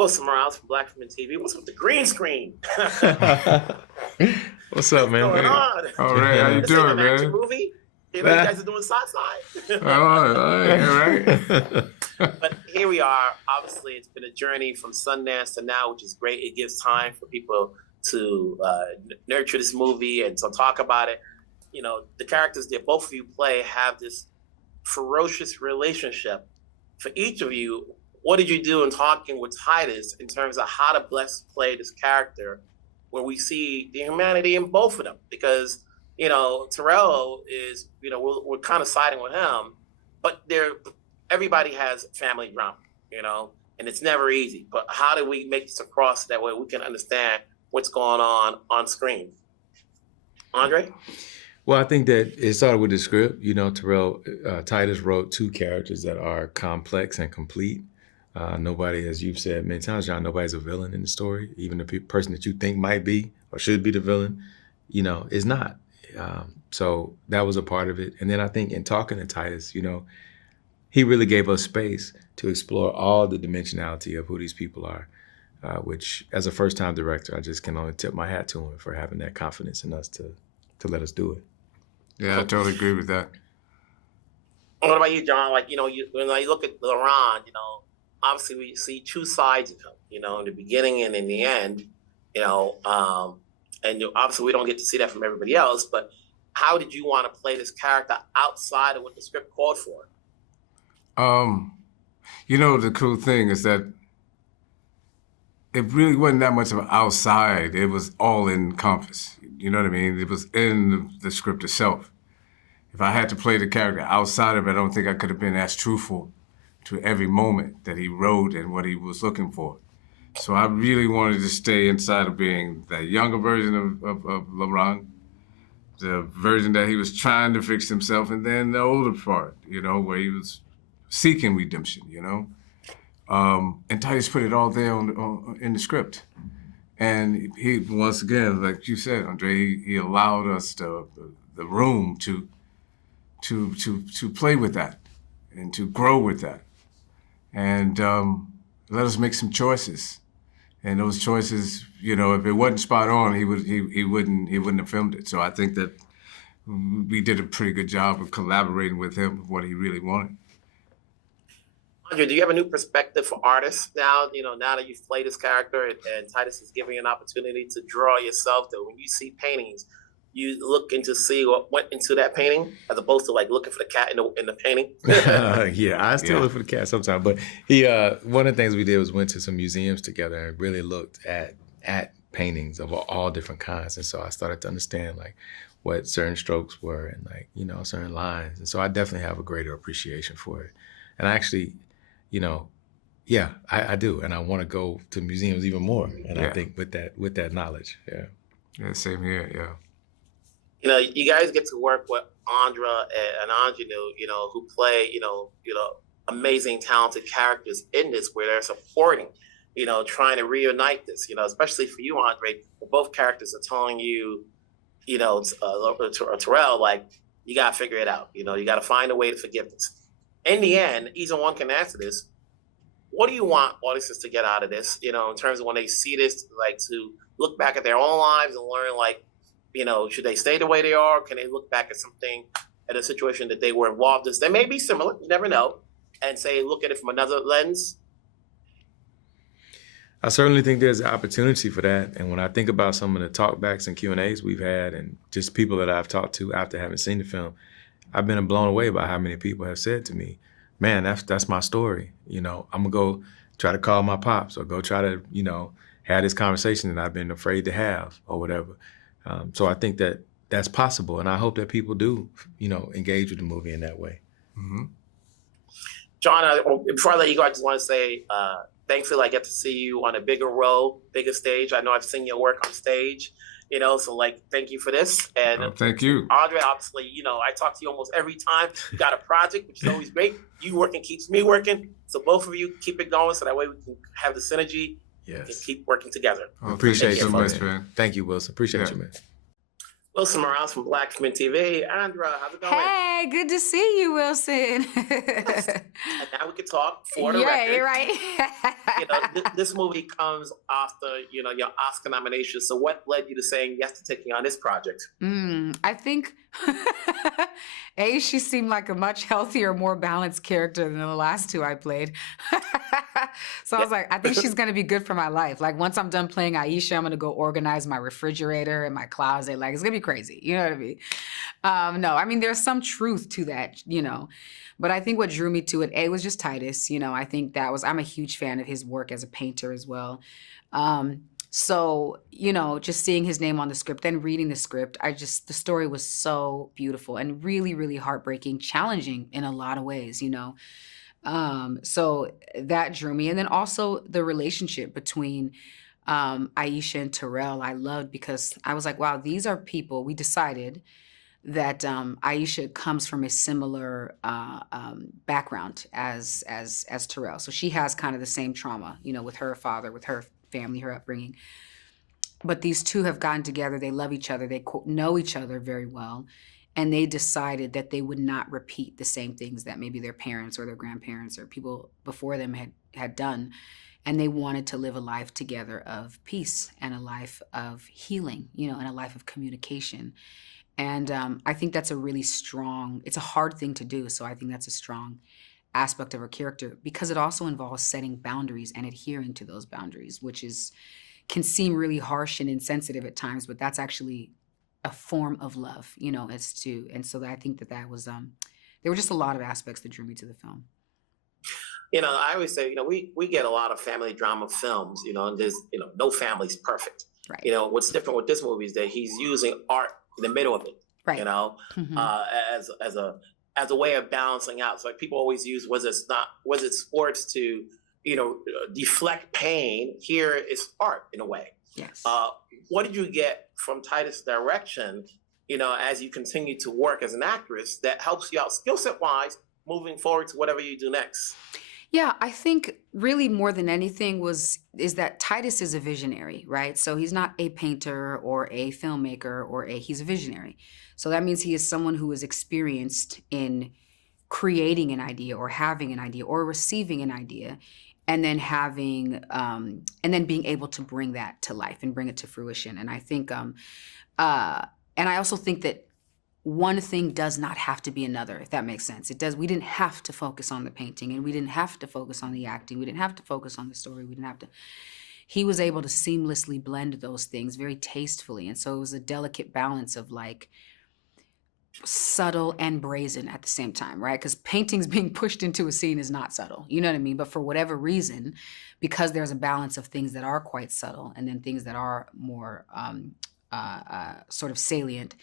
Wilson Morales from Black Women TV. What's with the green screen? What's up, man? What's going on? All right, how you This ain't doing, an action man? movie. You know, you guys are doing side. All right. But here we are. Obviously, it's been a journey from Sundance to now, which is great. It gives time for people to nurture this movie and to talk about it. You know, the characters that both of you play have this ferocious relationship. For each of you, what did you do in talking with Titus in terms of how to best play this character where we see the humanity in both of them? Because, you know, Tarrell is, you know, we're kind of siding with him, but everybody has family drama, you know, and it's never easy. But how do we make this across that way we can understand what's going on screen? Andre? Well, I think that it started with the script. You know, Titus wrote two characters that are complex and complete. Nobody, as you've said many times, John, nobody's a villain in the story. Even the person that you think might be or should be the villain, you know, is not. So that was a part of it. And then I think in talking to Titus, you know, he really gave us space to explore all the dimensionality of who these people are, which as a first-time director, I just can only tip my hat to him for having that confidence in us to let us do it. Yeah, I totally agree with that. What about you, John? Like, you know, when I look at La'Ron, you know, obviously we see two sides of him, you know, in the beginning and in the end, you know, and obviously we don't get to see that from everybody else, but how did you want to play this character outside of what the script called for? You know, the cool thing is that it really wasn't that much of an outside. It was all encompassed. You know what I mean? It was in the script itself. If I had to play the character outside of it, I don't think I could have been as truthful to every moment that he wrote and what he was looking for. So I really wanted to stay inside of being that younger version of La'Ron, the version that he was trying to fix himself, and then the older part, you know, where he was seeking redemption, you know? And Titus put it all there in the script. And he, once again, like you said, Andre, he allowed us the room to play with that and to grow with that. And let us make some choices. And those choices, you know, if it wasn't spot on, he wouldn't have filmed it. So I think that we did a pretty good job of collaborating with him with what he really wanted. Andre, do you have a new perspective for artists now? You know, now that you've played this character and Titus is giving you an opportunity to draw yourself, that when you see paintings, you look into see what went into that painting, as opposed to like looking for the cat in the painting. Yeah, I still look for the cat sometimes. But he, one of the things we did was went to some museums together and really looked at paintings of all different kinds. And so I started to understand like what certain strokes were and like, you know, certain lines. And so I definitely have a greater appreciation for it. And I actually, you know, yeah, I do. And I want to go to museums even more. And I think with that knowledge, Yeah, same here, yeah. You know, you guys get to work with Andra and Anjanu, you know, who play, you know, amazing, talented characters in this, where they're supporting, you know, trying to reunite this, you know, especially for you, Andre, where both characters are telling you, you know, Tarrell, like, you got to figure it out. You know, you got to find a way to forgive this. In the end, either one can answer this. What do you want audiences to get out of this, you know, in terms of when they see this, like to look back at their own lives and learn, like, you know, should they stay the way they are? Or can they look back at something, at a situation that they were involved in? They may be similar, you never know, and say, look at it from another lens. I certainly think there's an opportunity for that. And when I think about some of the talkbacks and Q&As we've had and just people that I've talked to after having seen the film, I've been blown away by how many people have said to me, man, that's my story. You know, I'm gonna go try to call my pops or go try to, you know, have this conversation that I've been afraid to have or whatever. So I think that that's possible. And I hope that people do, you know, engage with the movie in that way. Mm-hmm. John, before I let you go, I just want to say, thankfully I get to see you on a bigger role, bigger stage. I know I've seen your work on stage, you know, so like, thank you for this. And thank you. Andre, obviously, you know, I talk to you almost every time. You got a project, which is always great. You working keeps me working. So both of you keep it going so that way we can have the synergy. Yes. And keep working together. Appreciate you, so much, man. Thank you, Wilson. Appreciate you, man. Wilson Morales from Black Film TV. Andra, how's it going? Hey, good to see you, Wilson. And now we can talk for the yeah, record. you're right. This movie comes after, your Oscar nomination. So what led you to saying yes to taking on this project? I think, she seemed like a much healthier, more balanced character than the last two I played. So I was like, I think she's going to be good for my life. Like, once I'm done playing Aisha, I'm going to go organize my refrigerator and my closet. Like, it's going to be crazy. You know what I mean? No, I mean, there's some truth to that, But I think what drew me to it, was just Titus. I think I'm a huge fan of his work as a painter as well. So, just seeing his name on the script, then reading the script, the story was so beautiful and really, really heartbreaking, challenging in a lot of ways, So that drew me. And then also the relationship between Aisha and Tarrell, I loved, because I was like, wow, these are people. We decided that Aisha comes from a similar background as Tarrell. So she has kind of the same trauma, with her father, with her family, her upbringing. But these two have gotten together. They love each other. They know each other very well. And they decided that they would not repeat the same things that maybe their parents or their grandparents or people before them had done. And they wanted to live a life together of peace and a life of healing, and a life of communication. And I think that's a really strong, it's a hard thing to do. So I think that's a strong aspect of her character, because it also involves setting boundaries and adhering to those boundaries, which can seem really harsh and insensitive at times, but that's actually a form of love, and so I think that was, there were just a lot of aspects that drew me to the film. I always say, we get a lot of family drama films, and there's, no family's perfect. Right. What's different with this movie is that he's using art in the middle of it, right. As a way of balancing out. So like people always use, was it sports to, deflect pain? Here is art in a way. Yes. What did you get from Titus' direction, as you continue to work as an actress that helps you out skill set wise moving forward to whatever you do next? Yeah, I think really more than anything is that Titus is a visionary, right? So he's not a painter or a filmmaker he's a visionary. So that means he is someone who is experienced in creating an idea or having an idea or receiving an idea, and then and then being able to bring that to life and bring it to fruition. And I think, and I also think that one thing does not have to be another, if that makes sense. It does. We didn't have to focus on the painting, and we didn't have to focus on the acting. We didn't have to focus on the story. We didn't have to. He was able to seamlessly blend those things very tastefully. And so it was a delicate balance of like subtle and brazen at the same time, right? Because paintings being pushed into a scene is not subtle, you know what I mean? But for whatever reason, because there's a balance of things that are quite subtle and then things that are more sort of salient,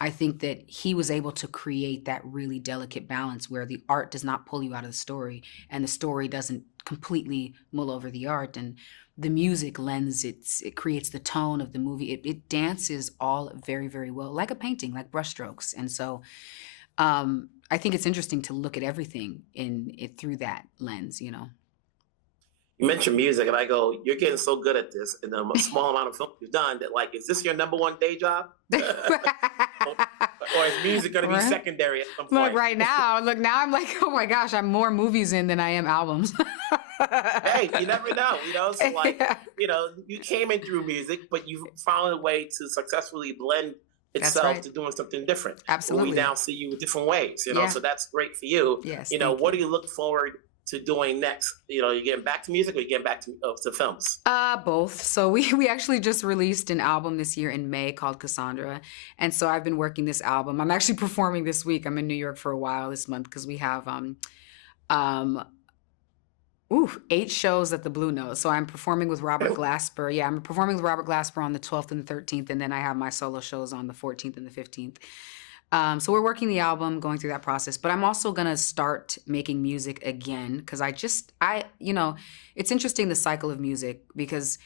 I think that he was able to create that really delicate balance where the art does not pull you out of the story and the story doesn't completely mull over the art, and the music lends it creates the tone of the movie. It dances all very, very well, like a painting, like brushstrokes. And so I think it's interesting to look at everything through that lens, You mentioned music, and I go, you're getting so good at this in the small amount of film you've done that, like, is this your number one day job? Or is music going to be secondary at some point? Look, now I'm like, oh my gosh, I'm more movies in than I am albums. Hey, you never know, So like, you came in through music, but you found a way to successfully blend itself to doing something different. Absolutely. We now see you in different ways, So that's great for you. Yes. What do you look forward to doing next? You getting back to music or you getting back to films? Both. So we actually just released an album this year in May called Cassandra. And so I've been working this album. I'm actually performing this week. I'm in New York for a while this month because we have 8 shows at the Blue Note. So I'm performing with Robert Glasper. Yeah, I'm performing with Robert Glasper on the 12th and the 13th. And then I have my solo shows on the 14th and the 15th. So we're working the album, going through that process, but I'm also going to start making music again because it's interesting, the cycle of music, because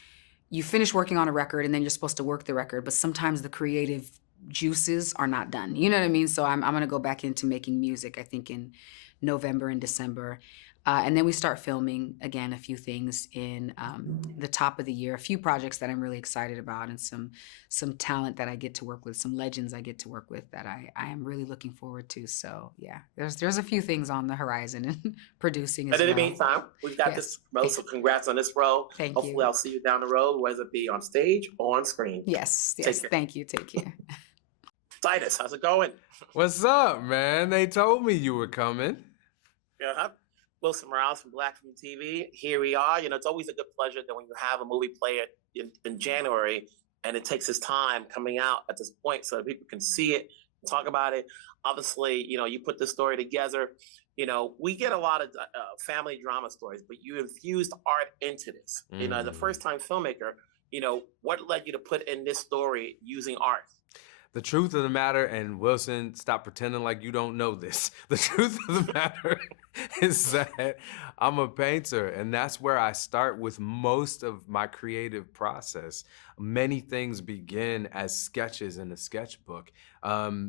you finish working on a record and then you're supposed to work the record, but sometimes the creative juices are not done. You know what I mean? So I'm going to go back into making music, I think in November and December. And then we start filming again a few things in the top of the year, a few projects that I'm really excited about, and some talent that I get to work with, some legends I get to work with that I am really looking forward to. So yeah, there's a few things on the horizon and producing as But in the well. meantime, we've got Yes. this role, so congrats on this role. Thank Hopefully you. I'll see you down the road, whether it be on stage or on screen. Yes, Take yes. care. Thank you. Take care. Titus, how's it going? What's up, man? They told me you were coming. Yeah, Wilson Morales from Black Film TV. Here we are. You know, it's always a good pleasure that when you have a movie play it in January, and it takes its time coming out at this point so that people can see it, talk about it. Obviously, you know, you put this story together. You know, we get a lot of family drama stories, but you infused art into this. You know, as a first-time filmmaker, you know, what led you to put in this story using art? The truth of the matter, and Wilson, stop pretending like you don't know this. The truth of the matter is that I'm a painter, and that's where I start with most of my creative process. Many things begin as sketches in a sketchbook.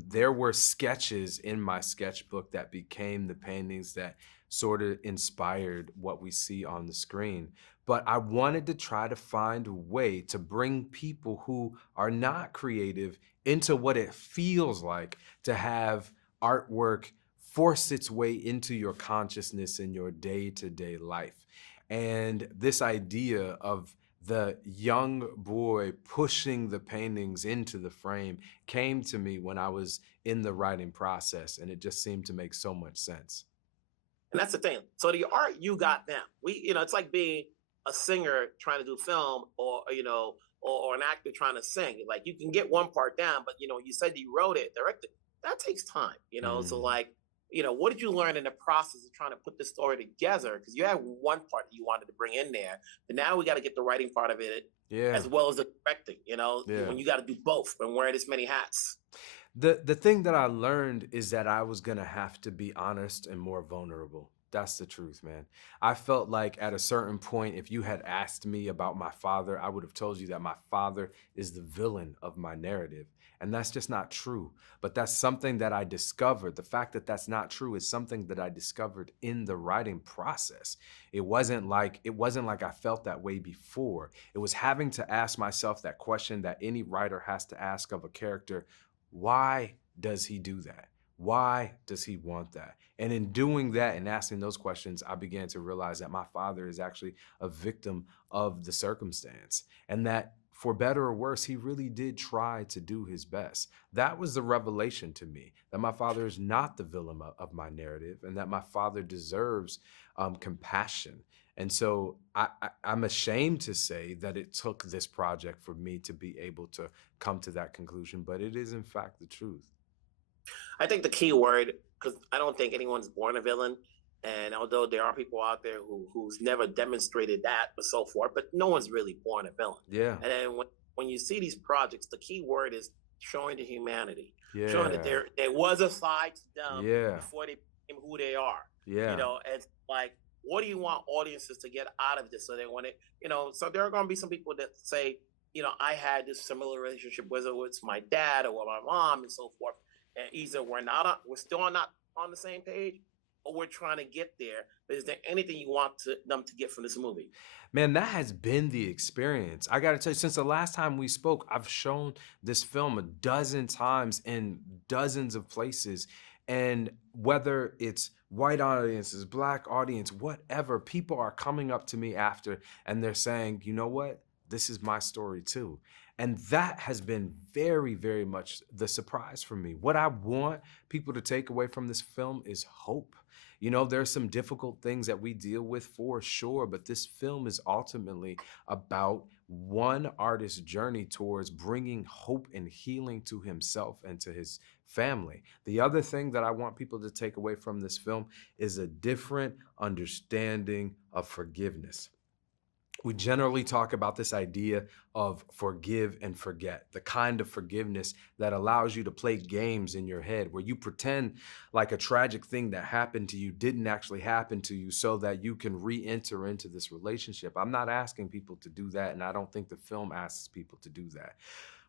There were sketches in my sketchbook that became the paintings that sort of inspired what we see on the screen. But I wanted to try to find a way to bring people who are not creative into what it feels like to have artwork force its way into your consciousness in your day-to-day life. And this idea of the young boy pushing the paintings into the frame came to me when I was in the writing process, and it just seemed to make so much sense. And that's the thing. So the art, you got them. You know, it's like being a singer trying to do film, or you know, or an actor trying to sing. Like, you can get one part down, but you know, you said you wrote it, directed. That takes time. You know, so like, you know, what did you learn in the process of trying to put this story together? Because you had one part that you wanted to bring in there, but now we got to get the writing part of it, as well as the directing. You know, when you got to do both and wear this many hats. The thing that I learned is that I was gonna have to be honest and more vulnerable. That's the truth, man. I felt like at a certain point, if you had asked me about my father, I would have told you that my father is the villain of my narrative. And that's just not true. But that's something that I discovered. The fact that that's not true is something that I discovered in the writing process. It wasn't like I felt that way before. It was having to ask myself that question that any writer has to ask of a character. Why does he do that? Why does he want that? And in doing that and asking those questions, I began to realize that my father is actually a victim of the circumstance, and that for better or worse, he really did try to do his best. That was the revelation to me, that my father is not the villain of my narrative, and that my father deserves compassion. And so I'm ashamed to say that it took this project for me to be able to come to that conclusion, but it is in fact the truth. I think the key word, because I don't think anyone's born a villain, and although there are people out there who's never demonstrated that and so forth, but no one's really born a villain. Yeah. And then when you see these projects, the key word is showing the humanity, Yeah. showing that there was a side to them Yeah. before they became who they are. Yeah. You know, it's like, what do you want audiences to get out of this? So they want it, you know, so there are going to be some people that say, you know, I had this similar relationship, whether it's my dad or my mom and so forth. And either we're still not on the same page, or we're trying to get there. But is there anything you want them to get from this movie? Man, that has been the experience. I gotta tell you, since the last time we spoke, I've shown this film a dozen times in dozens of places. And whether it's white audiences, black audience, whatever, people are coming up to me after and they're saying, you know what? This is my story too. And that has been very, very much the surprise for me. What I want people to take away from this film is hope. You know, there's some difficult things that we deal with for sure, but this film is ultimately about one artist's journey towards bringing hope and healing to himself and to his family. The other thing that I want people to take away from this film is a different understanding of forgiveness. We generally talk about this idea of forgive and forget, the kind of forgiveness that allows you to play games in your head where you pretend like a tragic thing that happened to you didn't actually happen to you so that you can re-enter into this relationship. I'm not asking people to do that, and I don't think the film asks people to do that.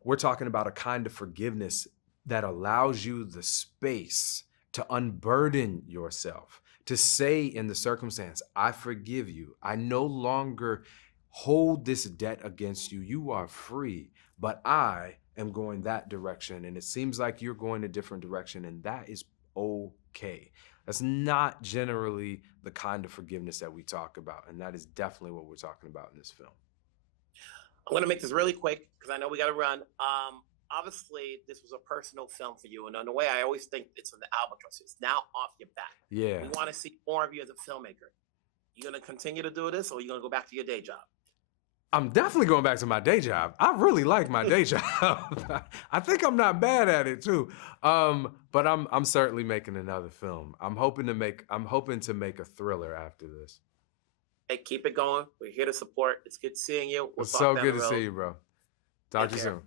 We're talking about a kind of forgiveness that allows you the space to unburden yourself, to say in the circumstance, I forgive you. I no longer hold this debt against you. You are free, but I am going that direction. And it seems like you're going a different direction, and that is okay. That's not generally the kind of forgiveness that we talk about. And that is definitely what we're talking about in this film. I'm going to make this really quick because I know we got to run. Obviously, this was a personal film for you. And in a way, I always think it's from the albatross. It's now off your back. Yeah. We want to see more of you as a filmmaker. You going to continue to do this, or you going to go back to your day job? I'm definitely going back to my day job. I really like my day job. I think I'm not bad at it too. But I'm certainly making another film. I'm hoping to make a thriller after this. Hey, keep it going. We're here to support. It's good seeing you. It's so good to see you, bro. Talk to you soon.